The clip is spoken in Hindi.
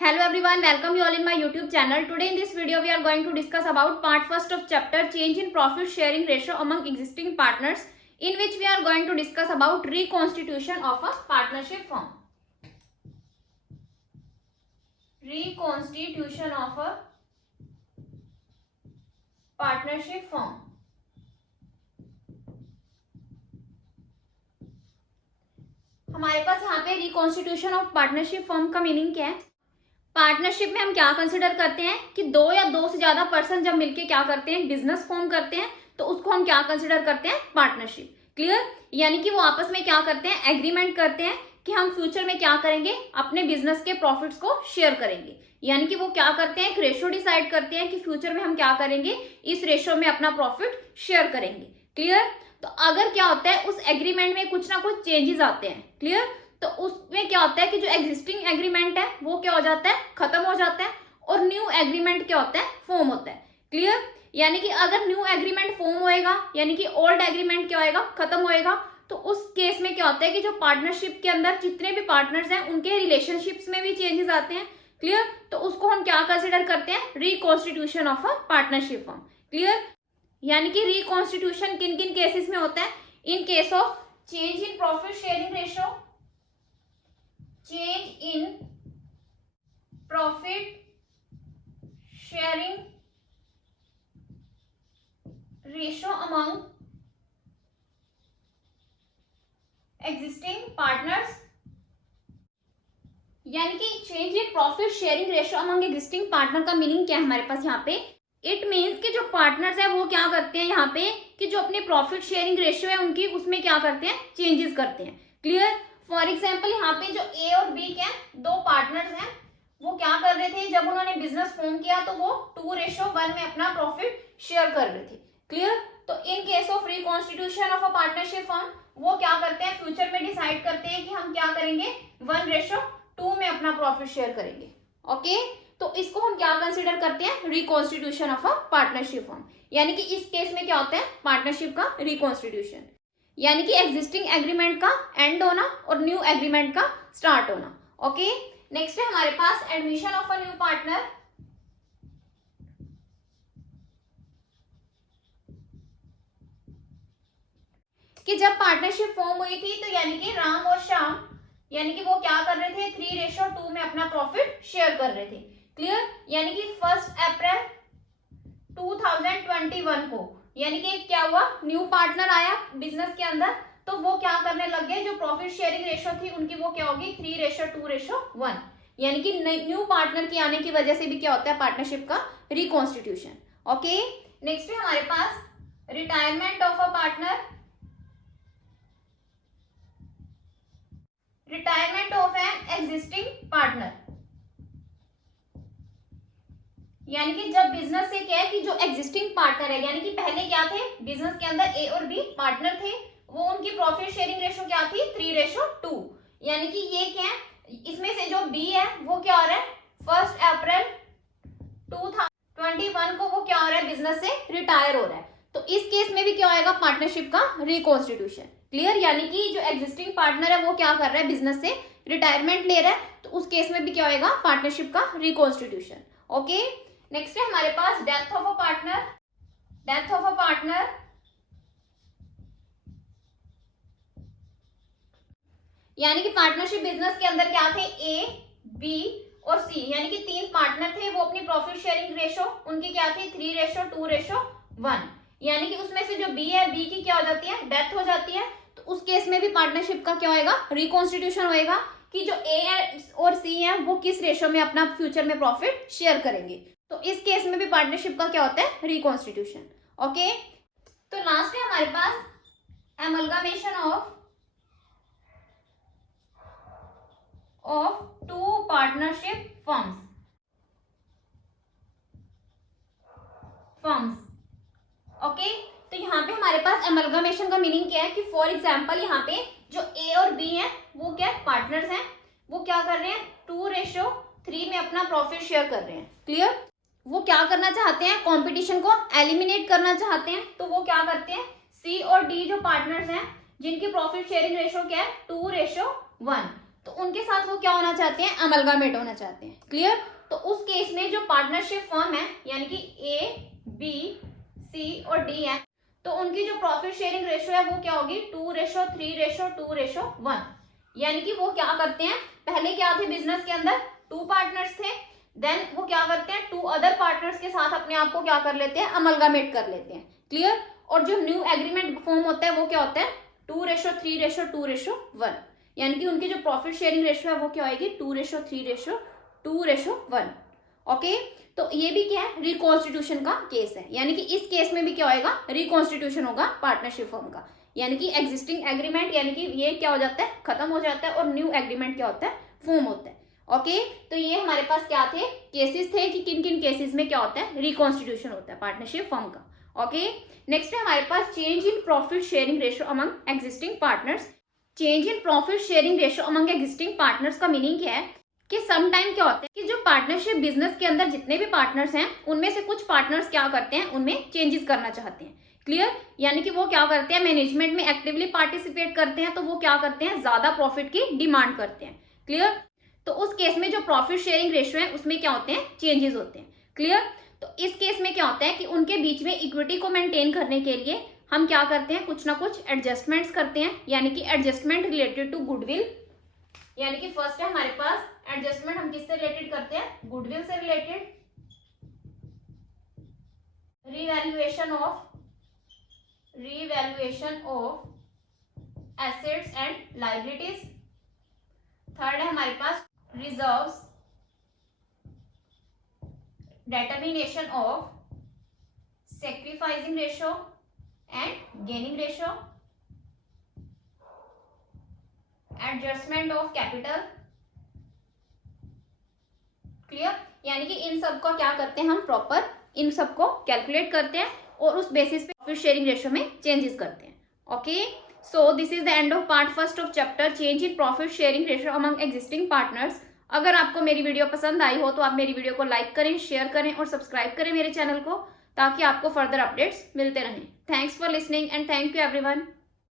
Hello everyone, welcome you all in my YouTube channel. Today in this video we are going to discuss about part first of chapter change in profit sharing ratio among existing partners, in which we are going to discuss about reconstitution of a partnership firm. Reconstitution of a partnership firm. हमारे पास यहाँ पे रिकॉन्स्टिट्यूशन ऑफ पार्टनरशिप फर्म का मीनिंग क्या है। पार्टनरशिप में हम क्या कंसिडर करते हैं कि दो या दो से ज्यादा पर्सन जब मिलके क्या करते हैं, बिजनेस फॉर्म करते हैं, तो उसको हम क्या कंसिडर करते हैं, पार्टनरशिप। क्लियर? यानी कि वो आपस में क्या करते हैं, एग्रीमेंट करते हैं कि हम फ्यूचर में क्या करेंगे, अपने बिजनेस के प्रॉफिट्स को शेयर करेंगे। यानी कि वो क्या करते हैं, एक रेशो डिसाइड करते हैं कि फ्यूचर में हम क्या करेंगे, इस रेशो में अपना प्रॉफिट शेयर करेंगे। क्लियर? तो अगर क्या होता है, उस एग्रीमेंट में कुछ ना कुछ चेंजेस आते हैं। क्लियर? तो उसमें क्या होता है कि जो एग्जिस्टिंग एग्रीमेंट है वो क्या हो जाता है, खत्म हो जाता है, और न्यू एग्रीमेंट क्या होता है, फॉर्म होता है। क्लियर? यानी कि अगर न्यू एग्रीमेंट फॉर्म होएगा, यानी कि ओल्ड एग्रीमेंट क्या होएगा, खत्म होएगा, तो उस केस में क्या होता है कि जो पार्टनरशिप के अंदर जितने भी पार्टनर्स हैं उनके रिलेशनशिप्स में भी चेंजेस आते हैं। क्लियर? तो उसको हम क्या कंसिडर करते हैं, reconstitution of a partnership firm. Clear? यानी कि रिकॉन्स्टिट्यूशन किन किन केसेस में होता है, in case of change in profit sharing ratio, change in profit sharing ratio among existing partners। यानी कि change in profit sharing ratio among existing partner का मीनिंग क्या है हमारे पास यहाँ पे। इट मीन्स कि जो पार्टनर्स है वो क्या करते हैं यहाँ पे कि जो अपनी प्रॉफिट शेयरिंग रेशियो है उनकी, उसमें क्या करते हैं, चेंजेस करते हैं। क्लियर? फॉर एग्जाम्पल यहाँ पे जो ए और बी के दो पार्टनर्स हैं, वो क्या कर रहे थे, जब उन्होंने बिजनेस फॉर्म किया तो वो 2:1 में अपना प्रॉफिट शेयर कर रहे थे। क्लियर? तो in case of reconstitution of a partnership firm वो क्या करते हैं, फ्यूचर में डिसाइड करते हैं कि हम क्या करेंगे, 1:2 में अपना प्रॉफिट शेयर करेंगे। ओके? तो इसको हम क्या कंसिडर करते हैं, reconstitution of a partnership firm. यानी कि इस केस में क्या होता है, पार्टनरशिप का रिकॉन्स्टिट्यूशन, यानी कि एग्जिस्टिंग एग्रीमेंट का एंड होना और न्यू एग्रीमेंट का स्टार्ट होना। ओके? नेक्स्ट है हमारे पास admission of a new partner. कि जब पार्टनरशिप फॉर्म हुई थी तो यानी कि राम और श्याम, यानी कि वो क्या कर रहे थे, 3:2 में अपना प्रॉफिट शेयर कर रहे थे। क्लियर? यानी कि 1 अप्रैल 2021 को, यानी कि क्या हुआ, न्यू पार्टनर आया बिजनेस के अंदर, तो वो क्या करने लग गए, जो प्रॉफिट शेयरिंग रेशो थी उनकी वो क्या होगी, 3:2:1। यानी कि न्यू पार्टनर की आने की वजह से भी क्या होता है, पार्टनरशिप का रिकॉन्स्टिट्यूशन। ओके? नेक्स्ट है हमारे पास retirement of a partner. Retirement of an existing partner, यानी कि जब बिजनेस से क्या है कि जो एग्जिस्टिंग पार्टनर है, यानी कि पहले क्या थे, बिजनेस के अंदर ए और बी पार्टनर थे, वो उनकी प्रॉफिट शेयरिंग रेशो क्या थी, 3:2। यानी कि ये क्या है, इसमें से जो बी है वो क्या हो रहा है, 1 अप्रैल 2021 को वो क्या हो रहा है, बिजनेस से रिटायर हो रहा है। तो इस केस में भी क्या होगा, पार्टनरशिप का रिकॉन्स्टिट्यूशन। क्लियर? यानी कि जो एग्जिस्टिंग पार्टनर है वो क्या कर रहा है, बिजनेस से रिटायरमेंट ले रहा है, तो उस केस में भी क्या होगा, पार्टनरशिप का रिकॉन्स्टिट्यूशन। ओके? नेक्स्ट है हमारे पास death of a partner. Death of a partner, यानी कि पार्टनरशिप बिजनेस के अंदर क्या थे, ए, बी और सी, यानी कि 3 पार्टनर थे, वो अपनी प्रॉफिट शेयरिंग रेशो उनकी क्या थी, 3:2:1। यानी कि उसमें से जो बी है, बी की क्या हो जाती है, डेथ हो जाती है, तो उस केस में भी पार्टनरशिप का क्या होएगा, रिकॉन्स्टिट्यूशन होएगा कि जो ए और सी है वो किस रेशो में अपना फ्यूचर में प्रॉफिट शेयर करेंगे। तो इस केस में भी पार्टनरशिप का क्या होता है, रिकॉन्स्टिट्यूशन। ओके? तो लास्ट है हमारे पास एमलगामेशन ऑफ 2 पार्टनरशिप फर्म्स। ओके? तो यहाँ पे हमारे पास एमलगामेशन का मीनिंग क्या है कि फॉर एग्जाम्पल यहाँ पे जो ए और बी है वो क्या पार्टनर्स हैं, वो क्या कर रहे हैं, 2:3 में अपना प्रॉफिट शेयर कर रहे हैं। क्लियर? वो क्या करना चाहते हैं, कंपटीशन को एलिमिनेट करना चाहते हैं, तो वो क्या करते हैं, सी और डी जो पार्टनर्स हैं जिनकी प्रॉफिट शेयरिंग रेशो क्या है, 2:1, तो उनके साथ वो क्या होना चाहते हैं, अमलगामेट होना चाहते हैं। क्लियर। तो उस केस में जो पार्टनरशिप फर्म है यानी कि ए, बी, सी और डी है, तो उनकी जो प्रॉफिट शेयरिंग रेशो है वो क्या होगी, 2:3:2:1। यानी कि वो क्या करते हैं, पहले क्या थे बिजनेस के अंदर, 2 पार्टनर्स थे, देन वो क्या करते हैं 2 अदर पार्टनर्स के साथ अपने आप को क्या कर लेते हैं, अमलगामेट कर लेते हैं। क्लियर। और जो न्यू एग्रीमेंट फॉर्म होता है वो क्या होता है, 2:3:2:1। यानी कि उनकी जो प्रॉफिट शेयरिंग रेशो है वो क्या होगी, 2:3:2:1। ओके। तो ये भी क्या है, रिकॉन्स्टिट्यूशन का केस है। यानी कि इस केस में भी क्या होगा, रिकॉन्स्टिट्यूशन होगा पार्टनरशिप फर्म का। यानी कि एग्जिस्टिंग एग्रीमेंट यानी कि ये क्या हो जाता है, खत्म हो जाता है, और न्यू एग्रीमेंट क्या होता है, फॉर्म होता है। ओके। तो ये हमारे पास क्या थे, केसेस थे कि किन किन केसेस में क्या होता है, रिकॉन्स्टिट्यूशन होता है पार्टनरशिप फर्म का। ओके। नेक्स्ट है हमारे पास change in profit sharing ratio among existing partners. Change in profit sharing ratio among existing partners का मीनिंग क्या है कि सम टाइम क्या होता है कि जो पार्टनरशिप बिजनेस के अंदर जितने भी पार्टनर्स हैं उनमें से कुछ पार्टनर्स क्या करते हैं, उनमें चेंजेस करना चाहते हैं। क्लियर। यानी कि वो क्या करते हैं, मैनेजमेंट में एक्टिवली पार्टिसिपेट करते हैं, तो वो क्या करते हैं, ज्यादा प्रॉफिट की डिमांड करते हैं। क्लियर। तो उस केस में जो प्रॉफिट शेयरिंग रेशियो है उसमें क्या होते हैं, चेंजेस होते हैं। क्लियर। तो इस केस में क्या होता है कि उनके बीच में इक्विटी को मेंटेन करने के लिए हम क्या करते हैं, कुछ ना कुछ एडजस्टमेंट्स करते हैं। यानी कि एडजस्टमेंट रिलेटेड टू गुडविल, यानी कि फर्स्ट है हमारे पास एडजस्टमेंट हम किससे रिलेटेड करते हैं, गुडविल से related. Revaluation of assets and liabilities. Third है हमारे पास reserves, determination of sacrificing ratio and gaining ratio, adjustment of capital। Clear. यानी कि इन सब को क्या करते हैं हम, प्रॉपर इन सब को कैलकुलेट करते हैं और उस बेसिस पे प्रॉफिट शेयरिंग रेशियो में चेंजेस करते हैं। Okay. So this is the end of part first of chapter change in profit sharing ratio among existing partners. अगर आपको मेरी वीडियो पसंद आई हो तो आप मेरी वीडियो को लाइक करें, शेयर करें और सब्सक्राइब करें मेरे चैनल को, ताकि आपको फर्दर अपडेट्स मिलते रहें। Thanks for listening and thank you everyone.